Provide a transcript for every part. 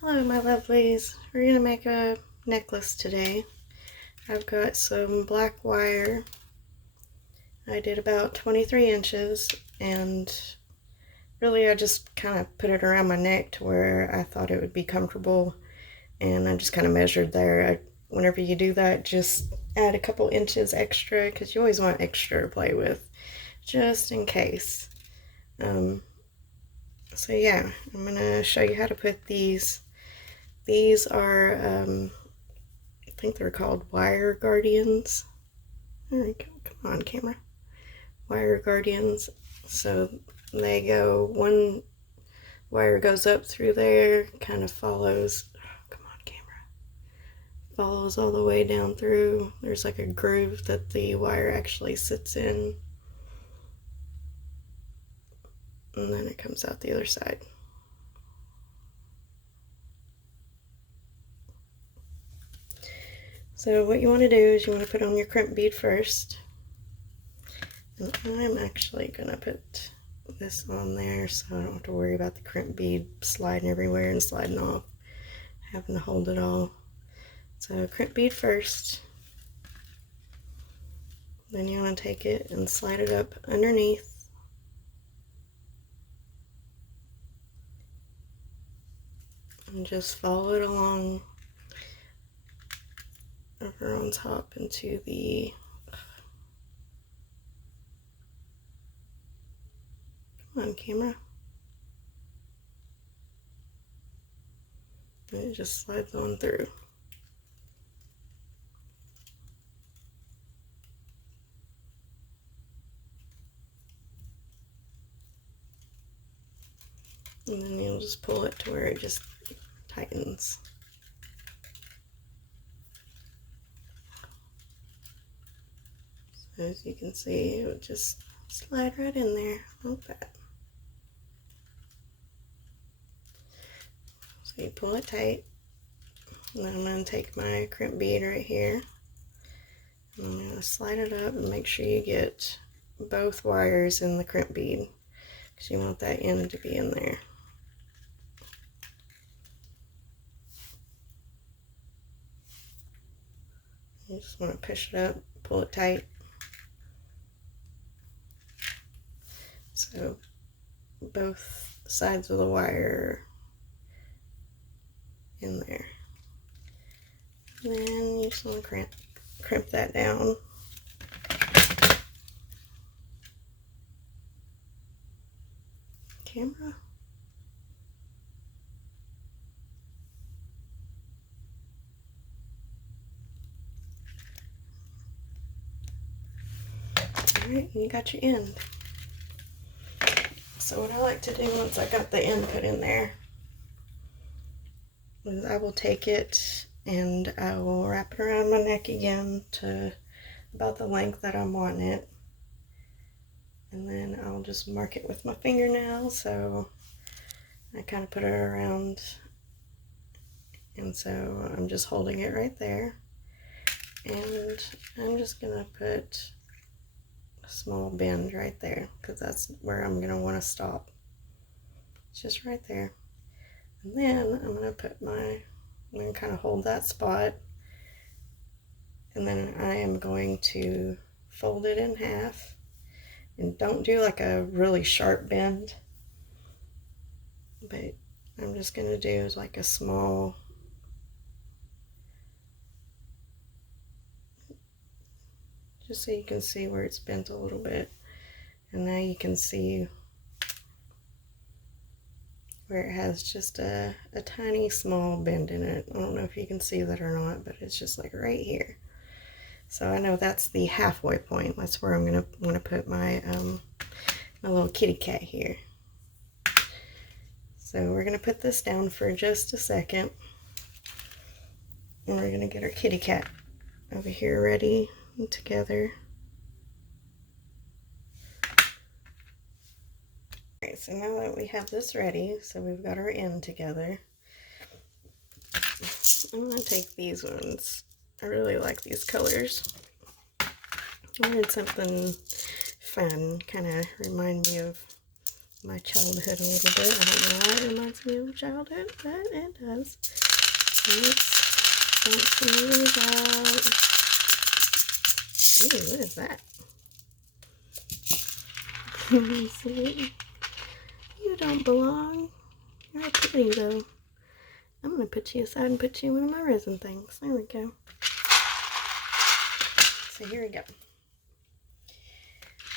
Hello my lovelies, we're going to make a necklace today. I've got some black wire. I did about 23 inches and really I just kind of put it around my neck to where I thought it would be comfortable, and I just kind of measured there. Whenever you do that, just add a couple inches extra because you always want extra to play with just in case. So yeah, I'm going to show you how to put these. These are, I think they're called Wire Guardians. There we go. Come on, camera. Wire Guardians. So they go, one wire goes up through there, kind of follows, come on, camera. Follows all the way down through. There's like a groove that the wire actually sits in. And then it comes out the other side. So what you want to do is you want to put on your crimp bead first. And I'm actually going to put this on there so I don't have to worry about the crimp bead sliding everywhere and sliding off, having to hold it all. So crimp bead first. Then you want to take it and slide it up underneath. And just follow it along over on top into the, come on camera. And it just slides on through. And then you'll just pull it to where it just tightens. So as you can see, it would just slide right in there like that. So you pull it tight. And then I'm going to take my crimp bead right here. And I'm going to slide it up and make sure you get both wires in the crimp bead, because you want that end to be in there. You just want to push it up, pull it tight. So both sides of the wire in there. And then you just want to crimp that down. Camera. Alright, you got your end. So what I like to do once I got the end put in there is I will take it and I will wrap it around my neck again to about the length that I'm wanting it. And then I'll just mark it with my fingernail, so I kind of put it around, and so I'm just holding it right there. And I'm just gonna put a small bend right there because that's where I'm gonna want to stop. It's just right there. And then I'm gonna put I'm gonna kind of hold that spot, and then I am going to fold it in half. And don't do like a really sharp bend, but I'm just going to do like a small, just so you can see where it's bent a little bit. And now you can see where it has just a tiny small bend in it. I don't know if you can see that or not, but it's just like right here. So I know that's the halfway point. That's where I'm going to put my my little kitty cat here. So we're going to put this down for just a second, and we're going to get our kitty cat over here ready and together. Alright, so now that we have this ready, so we've got our end together, I'm going to take these ones. I really like these colors. I wanted something fun, kind of remind me of my childhood a little bit. I don't know why it reminds me of childhood, but it does. Let's see that. Ooh, what is that? Let me see. You don't belong. You're pretty though. I'm gonna put you aside and put you in one of my resin things. There we go. So here we go.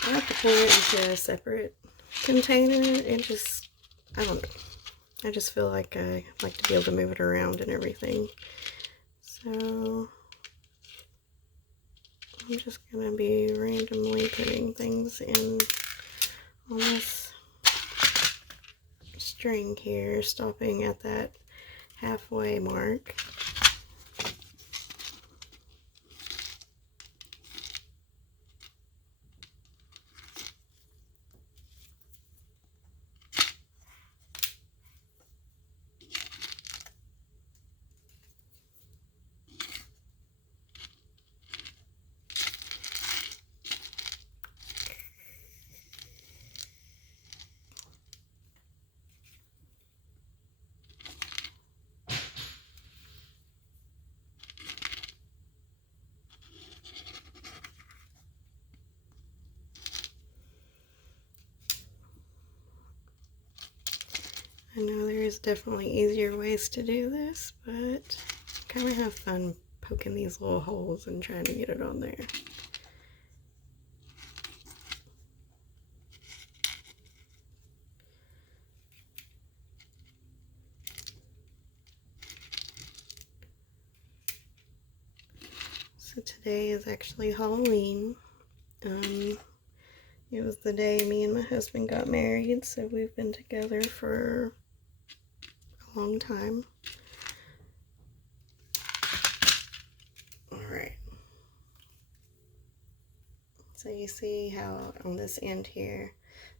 I have to pour it into a separate container. It just, I don't know. I just feel like I like to be able to move it around and everything. So I'm just gonna be randomly putting things in on this string here, stopping at that halfway mark. I know there is definitely easier ways to do this, but I kind of have fun poking these little holes and trying to get it on there. So today is actually Halloween. It was the day me and my husband got married, so we've been together for a long time. Alright. So you see how on this end here,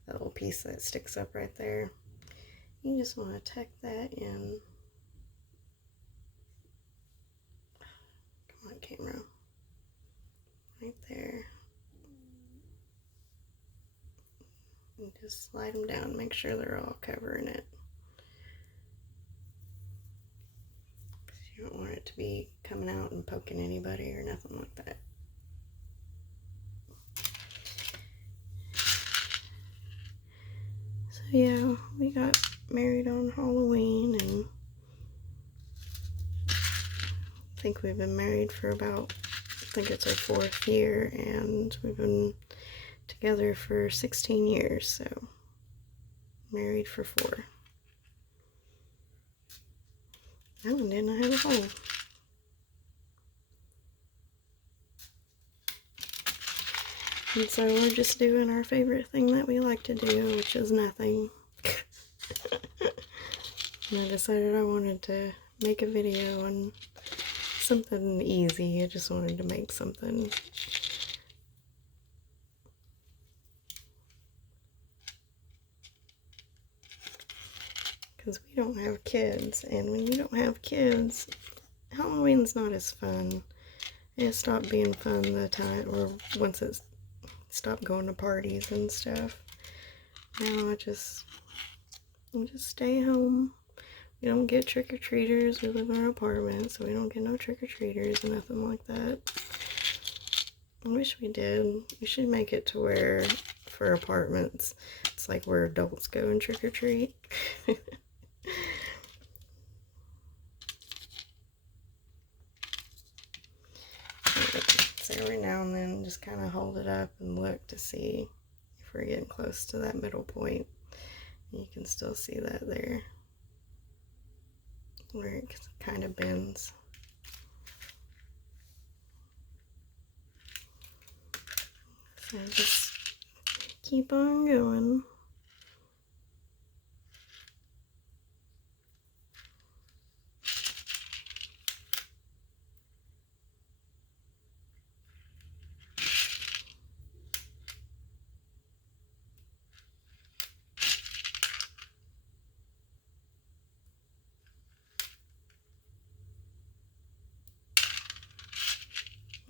that little piece that sticks up right there, you just want to tuck that in. Come on, camera. Right there. And just slide them down, make sure they're all covering it. You don't want it to be coming out and poking anybody or nothing like that. So yeah, we got married on Halloween, and I think we've been married for about, I think it's our 4th year, and we've been together for 16 years, so married for 4. That one didn't have a hole. And so we're just doing our favorite thing that we like to do, which is nothing. And I decided I wanted to make a video on something easy. I just wanted to make something. Because we don't have kids, and when you don't have kids, Halloween's not as fun. It stopped being fun the time, or once it stopped going to parties and stuff. Now I just stay home. We don't get trick-or-treaters. We live in an apartment, so we don't get no trick-or-treaters and nothing like that. I wish we did. We should make it to where, for apartments, it's like where adults go and trick-or-treat. So every now and then, just kind of hold it up and look to see if we're getting close to that middle point. You can still see that there, where it kind of bends. So just keep on going.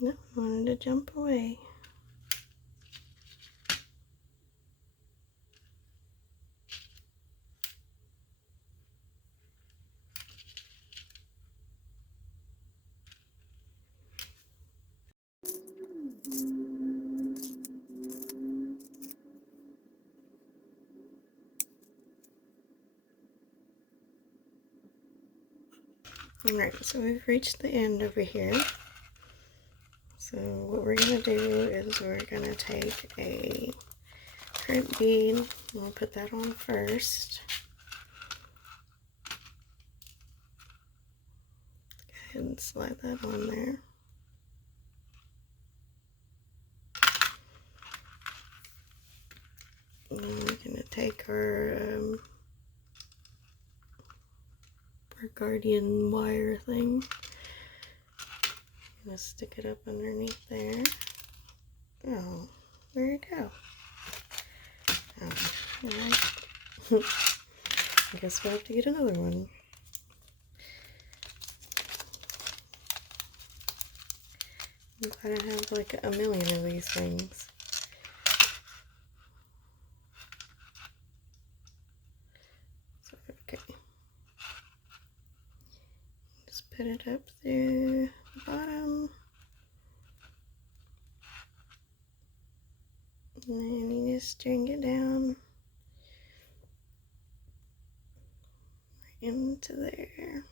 No, I wanted to jump away. Alright, so we've reached the end over here. So what we're going to do is we're going to take a crimp bead, we'll put that on first. Go ahead and slide that on there. And then we're going to take our guardian wire thing. Gonna stick it up underneath there. Oh, where'd it go? Oh, alright. I guess we'll have to get another one. I'm glad I have like a million of these things. So, okay. Just put it up through the bottom. And then you just string it down right into there.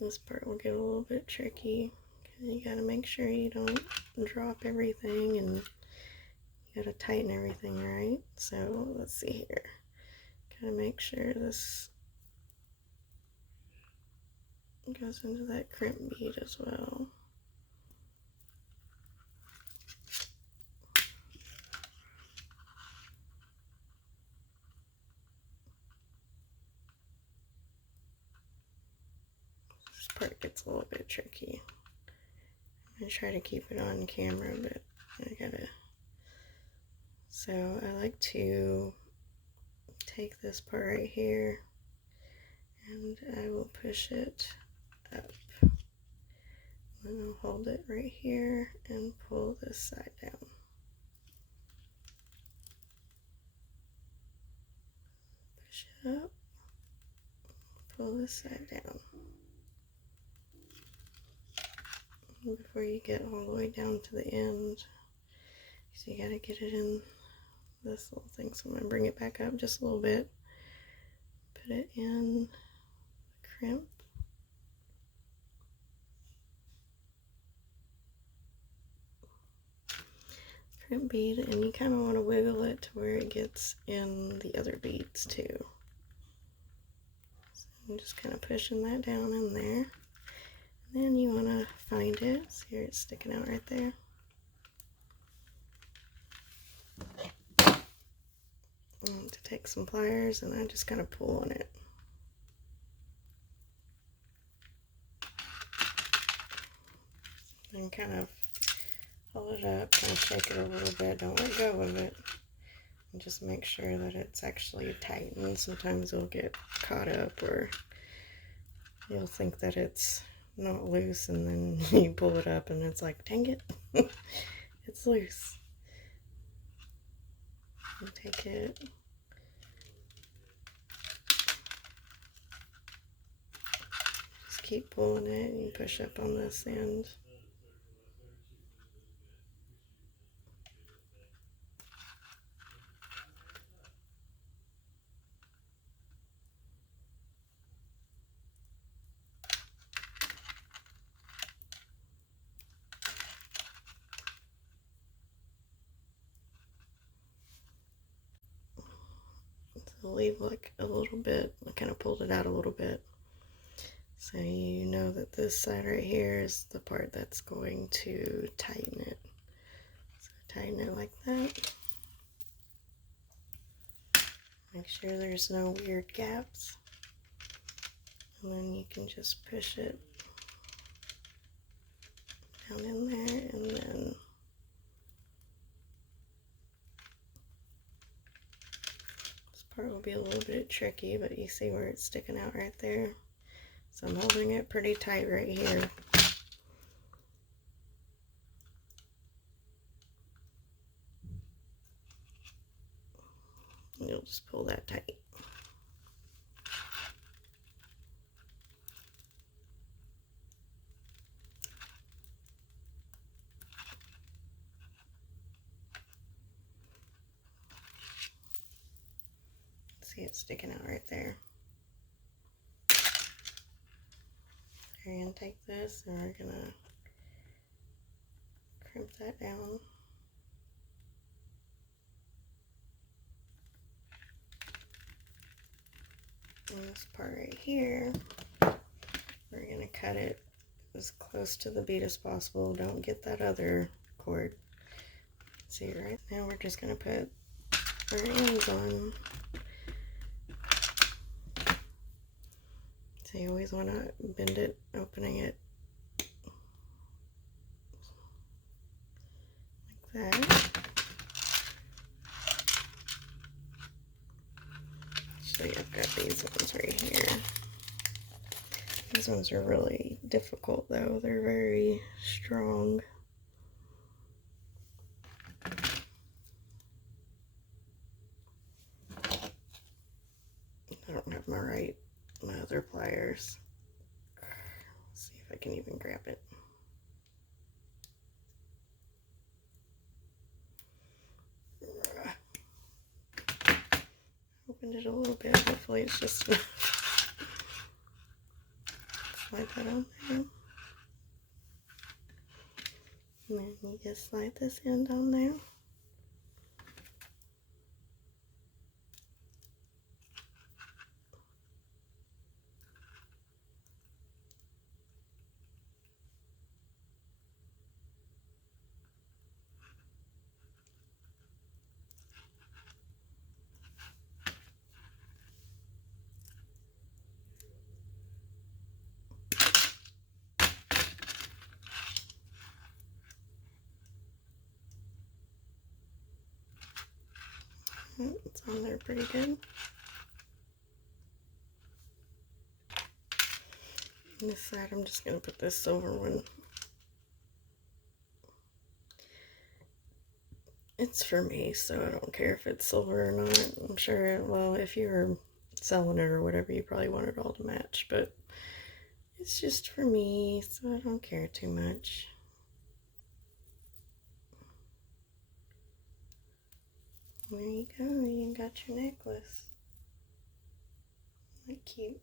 This part will get a little bit tricky because you gotta make sure you don't drop everything and you gotta tighten everything right. So let's see here. Gotta make sure this goes into that crimp bead as well. This part gets a little bit tricky. I'm gonna try to keep it on camera, but I gotta. So I like to take this part right here and I will push it up. Then I'll hold it right here and pull this side down. Push it up, pull this side down. Before you get all the way down to the end, so you gotta get it in this little thing. So I'm gonna bring it back up just a little bit, put it in the crimp. Crimp bead, and you kind of want to wiggle it to where it gets in the other beads too. So I'm just kind of pushing that down in there. And then you want to find it. See here it's sticking out right there. To take some pliers and I just kind of pull on it. And kind of hold it up, kind of shake it a little bit, don't let go of it. And just make sure that it's actually tightened. Sometimes it'll get caught up or you'll think that it's not loose and then you pull it up and it's like, dang it, it's loose. And take it. Just keep pulling it and push up on this end. So leave like a little bit. I kind of pulled it out a little bit. So you know that this side right here is the part that's going to tighten it. So tighten it like that. Make sure there's no weird gaps. And then you can just push it down in there and then this part will be a little bit tricky, but you see where it's sticking out right there. So I'm holding it pretty tight right here. And you'll just pull that tight. See it sticking out right there. We're going to take this and we're going to crimp that down. And this part right here, we're going to cut it as close to the bead as possible. Don't get that other cord. See, right now we're just going to put our ends on. So you always want to bend it, opening it like that. So I've got these ones right here. These ones are really difficult though. They're very strong. I don't have my other pliers. Let's see if I can even grab it. Opened it a little bit. Hopefully it's just enough. Slide that on there. And then you just slide this end on there. It's on there pretty good. On this side, I'm just going to put this silver one. It's for me, so I don't care if it's silver or not. I'm sure, well, if you're selling it or whatever, you probably want it all to match, but it's just for me, so I don't care too much. There you go, you got your necklace. Isn't that cute?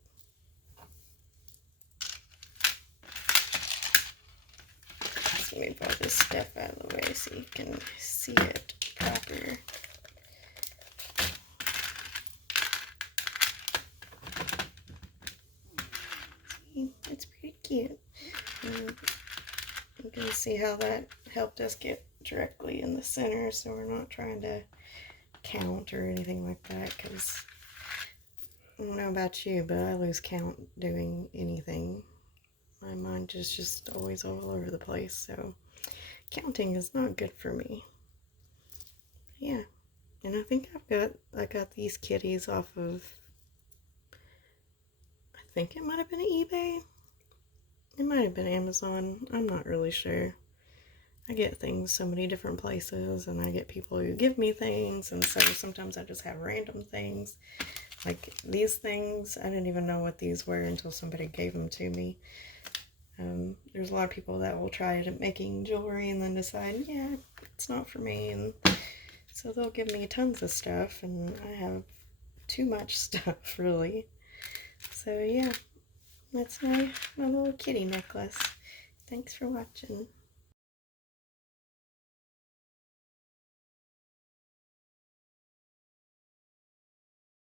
So let me pull this stuff out of the way so you can see it proper. See, it's pretty cute. And you can see how that helped us get directly in the center, so we're not trying to count or anything like that, because I don't know about you, but I lose count doing anything. My mind is just always all over the place, so counting is not good for me. Yeah, and I think I got these kitties off of, I think it might have been eBay. It might have been Amazon. I'm not really sure. I get things so many different places, and I get people who give me things, and so sometimes I just have random things. Like these things, I didn't even know what these were until somebody gave them to me. There's a lot of people that will try making jewelry and then decide, yeah, it's not for me, and so they'll give me tons of stuff, and I have too much stuff, really. So yeah, that's my little kitty necklace. Thanks for watching.